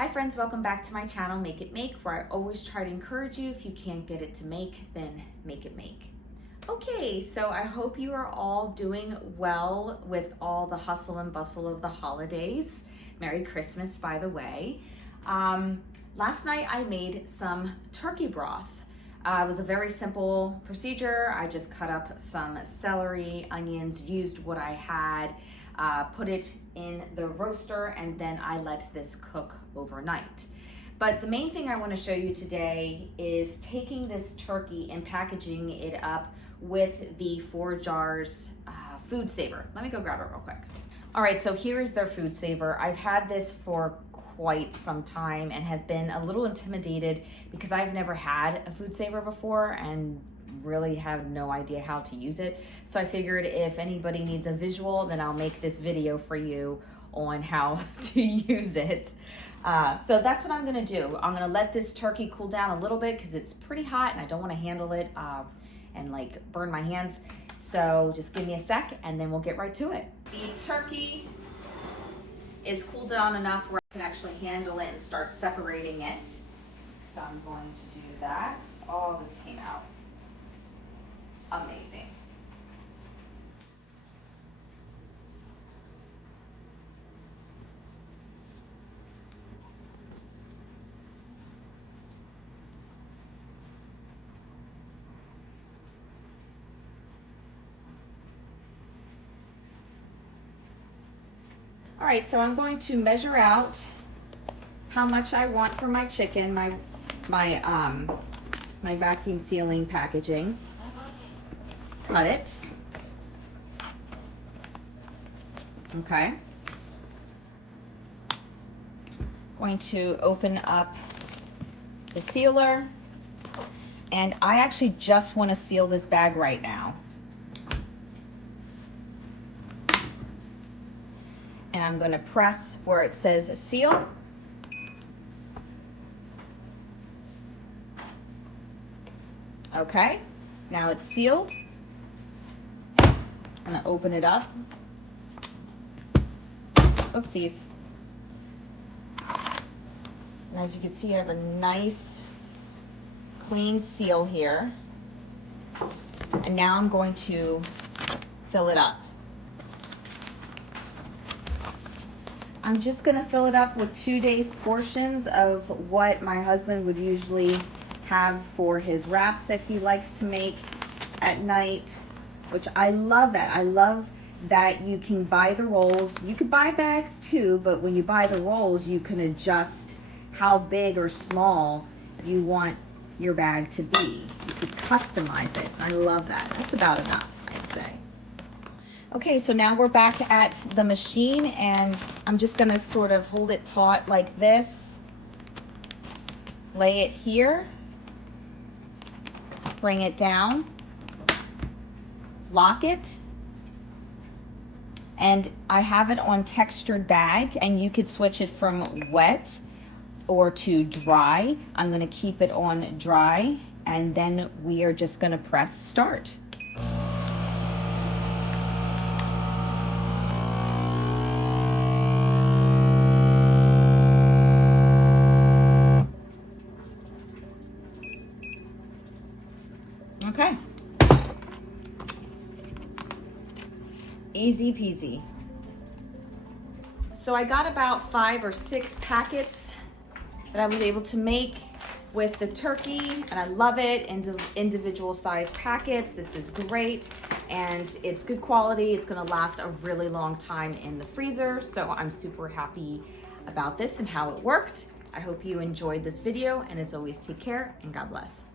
Hi friends, welcome back to my channel, Make It Make, where I always try to encourage you, if you can't get it to make, then make it make. Okay, so I hope you are all doing well with all the hustle and bustle of the holidays. Merry Christmas, by the way. Last night I made some turkey broth. It was a very simple procedure. I just cut up some celery, onions, used what I had, put it in the roaster, and then I let this cook overnight. But the main thing I want to show you today is taking this turkey and packaging it up with the ForJars food saver. Let me go grab it real quick. All right, so here is their food saver. I've had this for quite some time and have been a little intimidated because I've never had a food saver before and really have no idea how to use it. So I figured if anybody needs a visual, then I'll make this video for you on how to use it. So that's what I'm gonna do. I'm gonna let this turkey cool down a little bit because it's pretty hot and I don't wanna handle it and like burn my hands. So just give me a sec and then we'll get right to it. The turkey is cooled down enough where I can actually handle it and start separating it. So I'm going to do that. Oh, this came out amazing. All right, so I'm going to measure out how much I want for my chicken, my vacuum sealing packaging. Cut it. Okay. Going to open up the sealer, and I actually just want to seal this bag right now. And I'm going to press where it says seal. Okay, now it's sealed. I'm going to open it up. Oopsies. And as you can see, I have a nice clean seal here. And now I'm going to fill it up. I'm just gonna fill it up with 2 days portions of what my husband would usually have for his wraps that he likes to make at night, which I love that. I love that you can buy the rolls. You could buy bags too, but when you buy the rolls, you can adjust how big or small you want your bag to be. You could customize it. I love that. That's about enough, I'd say. Okay, so now we're back at the machine, and I'm just gonna sort of hold it taut like this, lay it here, bring it down, lock it, and I have it on textured bag, and you could switch it from wet or to dry. I'm gonna keep it on dry, and then we are just gonna press start. Okay. Easy peasy. So I got about 5 or 6 packets that I was able to make with the turkey, and I love it. Individual size packets. This is great, and it's good quality. It's gonna last a really long time in the freezer, so I'm super happy about this and how it worked. I hope you enjoyed this video, and as always, take care and God bless.